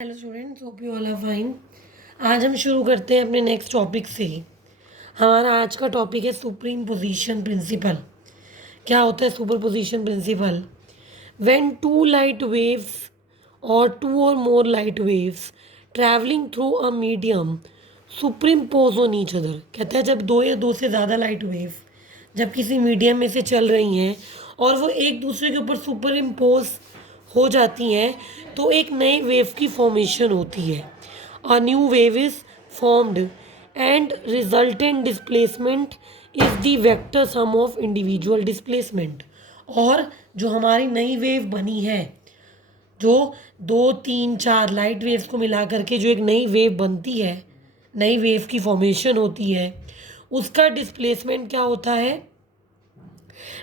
Hello students, hope you all are fine. आज हम शुरू करते हैं अपने नेक्स्ट टॉपिक से। हमारा आज का टॉपिक है सुप्रीम पोजीशन प्रिंसिपल। क्या होता है superposition principle? When two light waves और टू और more light waves travelling through a medium superimpose on each other. कहता है जब दो या दो से ज़्यादा लाइट वेव जब किसी मीडियम में से चल रही हैं और वो एक दूसरे के ऊपर सुपर इम्पोज हो जाती हैं तो एक नए वेव की फॉर्मेशन होती है। A new wave is formed and resultant displacement is the vector sum of individual displacement. और जो हमारी नई वेव बनी है, जो दो तीन चार लाइट वेव्स को मिला करके जो एक नई वेव बनती है, नई वेव की फॉर्मेशन होती है, उसका डिस्प्लेसमेंट क्या होता है?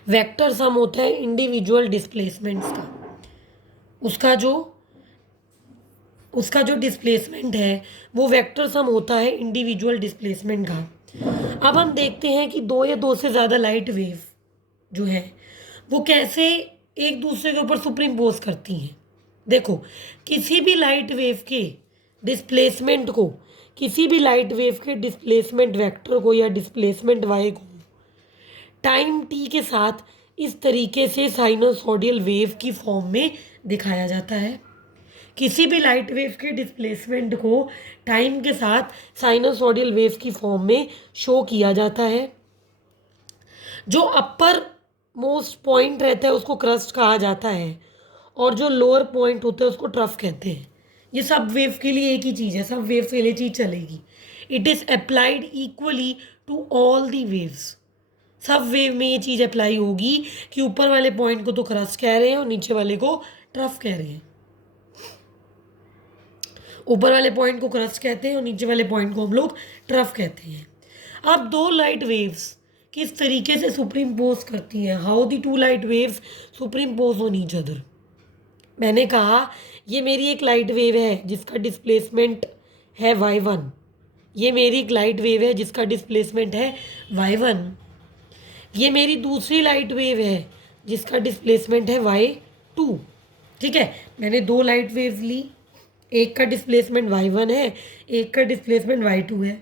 वेक्टर सम होता है इंडिविजुअल डिस्प्लेसमेंट्स का। उसका जो डिस्प्लेसमेंट है वो वेक्टर सम होता है इंडिविजुअल डिस्प्लेसमेंट का। अब हम देखते हैं कि दो या दो से ज़्यादा लाइट वेव जो है वो कैसे एक दूसरे के ऊपर सुपरइम्पोज करती हैं। देखो, किसी भी लाइट वेव के डिस्प्लेसमेंट को, किसी भी लाइट वेव के डिस्प्लेसमेंट वेक्टर को या डिस्प्लेसमेंट वाई को टाइम टी के साथ इस तरीके से साइनोसॉइडल वेव की फॉर्म में दिखाया जाता है। किसी भी लाइट वेव के डिस्प्लेसमेंट को टाइम के साथ साइनोसॉइडल वेव की फॉर्म में शो किया जाता है। जो अपर मोस्ट पॉइंट रहता है उसको क्रस्ट कहा जाता है और जो लोअर पॉइंट होता है उसको ट्रफ कहते हैं। ये सब वेव के लिए एक ही चीज़ है, सब वेव के लिए चीज़ चलेगी। It is applied equally to all the waves. सब वेव में ये चीज़ अप्लाई होगी कि ऊपर वाले पॉइंट को तो क्रस्ट कह रहे हैं और नीचे वाले को ट्रफ कह रहे हैं। ऊपर वाले पॉइंट को क्रस्ट कहते हैं और नीचे वाले पॉइंट को हम लोग ट्रफ कहते हैं। अब दो लाइट वेव्स किस तरीके से सुपरइम्पोज करती हैं? How the two light waves superimpose on each other. मैंने कहा ये मेरी एक लाइट वेव है जिसका डिस्प्लेसमेंट है y1। ये मेरी एक लाइट वेव है जिसका डिस्प्लेसमेंट है y1। ये मेरी दूसरी लाइट वेव है जिसका डिस्प्लेसमेंट है y2। ठीक है, मैंने दो लाइट वेव्स ली, एक का डिस्प्लेसमेंट y1 है, एक का डिस्प्लेसमेंट y2 है।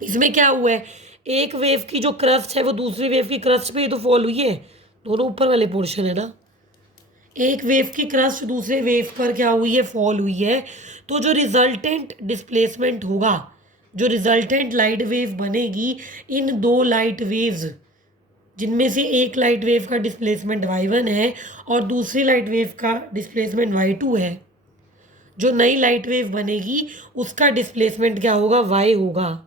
इसमें क्या हुआ है, एक वेव की जो क्रस्ट है वो दूसरी वेव की क्रस्ट पे ही तो फॉल हुई है। दोनों ऊपर वाले पोर्शन है ना। एक वेव की क्रस्ट दूसरे वेव पर क्या हुई है, फॉल हुई है। तो जो रिजल्टेंट डिस्प्लेसमेंट होगा, जो रिजल्टेंट लाइट वेव बनेगी इन दो लाइट वेव्स जिनमें से एक लाइट वेव का डिस्प्लेसमेंट y1 है और दूसरी लाइट वेव का डिस्प्लेसमेंट y2 है, जो नई लाइट वेव बनेगी उसका डिस्प्लेसमेंट क्या होगा, y होगा,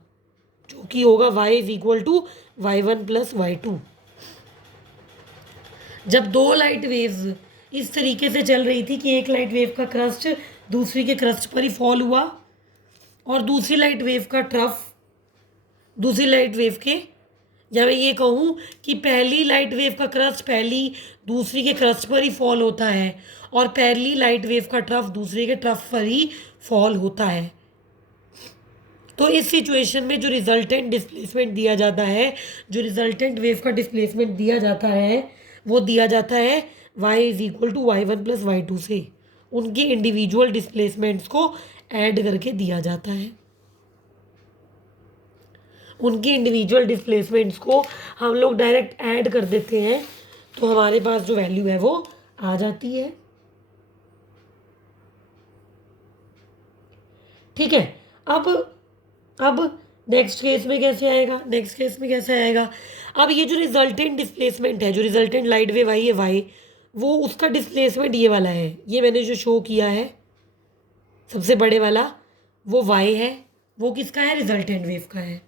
जो कि होगा y is equal to y1 plus y2। जब दो लाइट वेव्स इस तरीके से चल रही थी कि एक लाइट वेव का क्रस्ट दूसरी के क्रस्ट पर ही फॉल हुआ और दूसरी लाइट वेव का ट्रफ दूसरी लाइट वेव के, या मैं ये कहूँ कि पहली लाइट वेव का क्रस्ट पहली दूसरी के क्रस्ट पर ही फॉल होता है और पहली लाइट वेव का ट्रफ दूसरे के ट्रफ पर ही फॉल होता है। तो इस सिचुएशन में जो रिजल्टेंट डिस्प्लेसमेंट दिया जाता है, जो रिजल्टेंट वेव का डिस्प्लेसमेंट दिया जाता है वो दिया जाता है y is equal to y1 plus y2 से। उनकी इंडिविजुअल डिस्प्लेसमेंट्स को ऐड करके दिया जाता है। उनकी इंडिविजुअल डिस्प्लेसमेंट्स को हम लोग डायरेक्ट ऐड कर देते हैं तो हमारे पास जो वैल्यू है वो आ जाती है। ठीक है, अब नेक्स्ट केस में कैसे आएगा, नेक्स्ट केस में कैसे आएगा? अब ये जो रिजल्टेंट डिस्प्लेसमेंट है, जो रिजल्टेंट लाइट वेव आई है वाई, वो उसका डिस्प्लेसमेंट ये वाला है, ये मैंने जो शो किया है सबसे बड़े वाला, वो वाई है। वो किसका है, रिजल्टेंट वेव का है।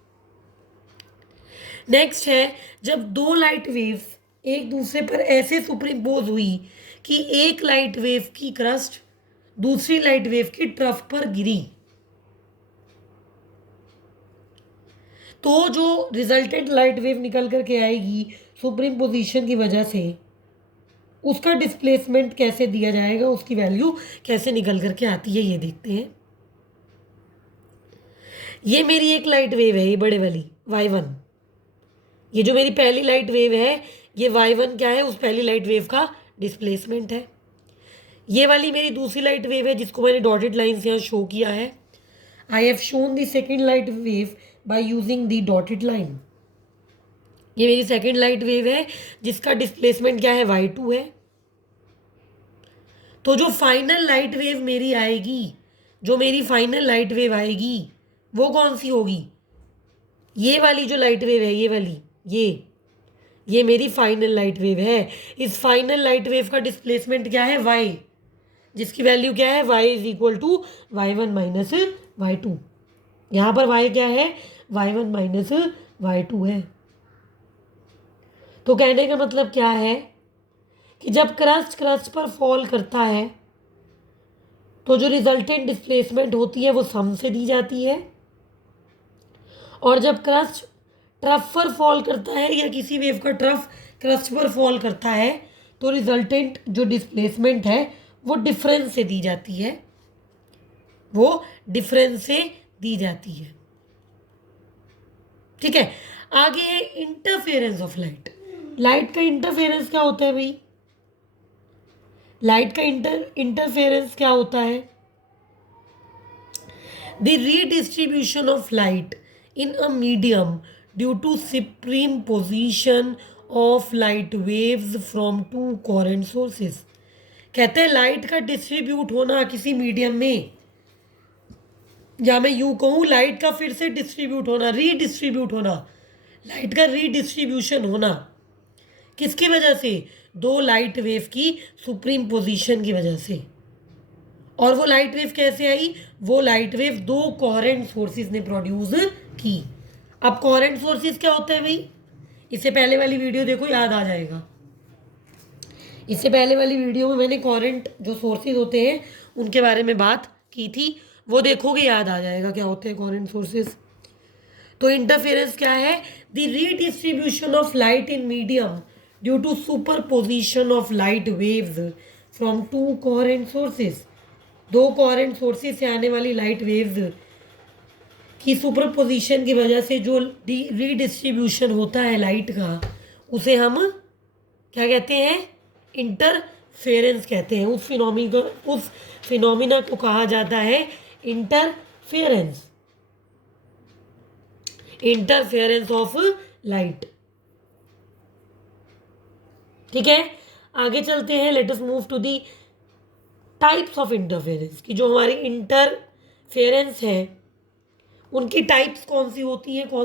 नेक्स्ट है जब दो लाइट वेव्स एक दूसरे पर ऐसे सुपरइम्पोज हुई कि एक लाइट वेव की क्रस्ट दूसरी लाइट वेव की ट्रफ पर गिरी, तो जो रिजल्टेंट लाइट वेव निकल करके आएगी सुपरइम्पोजिशन की वजह से, उसका डिस्प्लेसमेंट कैसे दिया जाएगा, उसकी वैल्यू कैसे निकल करके आती है ये देखते हैं। ये मेरी एक लाइट वेव है, ये बड़े वाली y1। ये जो मेरी पहली लाइट वेव है ये y1 क्या है, उस पहली लाइट वेव का डिस्प्लेसमेंट है। ये वाली मेरी दूसरी लाइट वेव है जिसको मैंने डॉटेड लाइन से यहाँ शो किया है। I have shown the second light wave by using the dotted line. ये मेरी सेकेंड लाइट वेव है जिसका डिस्प्लेसमेंट क्या है, y2 है। तो जो फाइनल लाइट वेव मेरी आएगी, जो मेरी फाइनल लाइट वेव आएगी वो कौन सी होगी, ये वाली जो लाइट वेव है, ये वाली, ये मेरी फाइनल लाइट वेव है। इस फाइनल लाइट वेव का डिस्प्लेसमेंट क्या है, y, जिसकी वैल्यू क्या है, y is equal to y1 minus y2। यहाँ पर y क्या है, y1 माइनस y2 है। तो कहने का मतलब क्या है कि जब क्रस्ट पर फॉल करता है तो जो रिजल्टेंट डिस्प्लेसमेंट होती है वो सम से दी जाती है, और जब क्रस्ट ट्रफ पर फॉल करता है या किसी वेव का ट्रफ क्रस्ट पर फॉल करता है तो रिजल्टेंट जो डिस्प्लेसमेंट है वो डिफरेंस से दी जाती है, वो डिफरेंस से दी जाती है। ठीक है, आगे है इंटरफेरेंस ऑफ लाइट। लाइट का इंटरफेरेंस क्या होता है भाई, लाइट का इंटरफेरेंस क्या होता है, the redistribution of light in a medium due to superposition of light waves from two coherent sources. कहते हैं लाइट का डिस्ट्रीब्यूट होना किसी मीडियम में, या मैं यूं कहूँ लाइट का फिर से डिस्ट्रीब्यूट होना, रीडिस्ट्रीब्यूट होना, लाइट का रीडिस्ट्रीब्यूशन होना किसकी वजह से, दो लाइट वेव की सुप्रीम पोजीशन की वजह से। और वो लाइट वेव कैसे आई, वो लाइट वेव दो कोहेरेंट सोर्सेज ने प्रोड्यूस की। अब कोहेरेंट सोर्सेज क्या होता है भाई, इससे पहले वाली वीडियो देखो, याद आ जाएगा। इससे पहले वाली वीडियो में मैंने कोहेरेंट जो सोर्सेज होते हैं उनके बारे में बात की थी, वो देखोगे याद आ जाएगा क्या होते हैं कोहेरेंट सोर्सेज। तो इंटरफेरेंस क्या है, the redistribution of light in medium due to superposition of light waves from two coherent sources. दो कोहेरेंट सोर्सेज से आने वाली लाइट वेव्स की सुपरपोजिशन की वजह से जो रीडिस्ट्रीब्यूशन होता है लाइट का, उसे हम क्या कहते हैं, इंटरफेरेंस कहते हैं। उस फिनोमिना को कहा जाता है इंटरफेरेंस, इंटरफेरेंस ऑफ लाइट। ठीक है, आगे चलते हैं, let us move to the types of interference, की जो हमारी इंटरफेरेंस है उनकी टाइप्स कौन सी होती हैं, कौन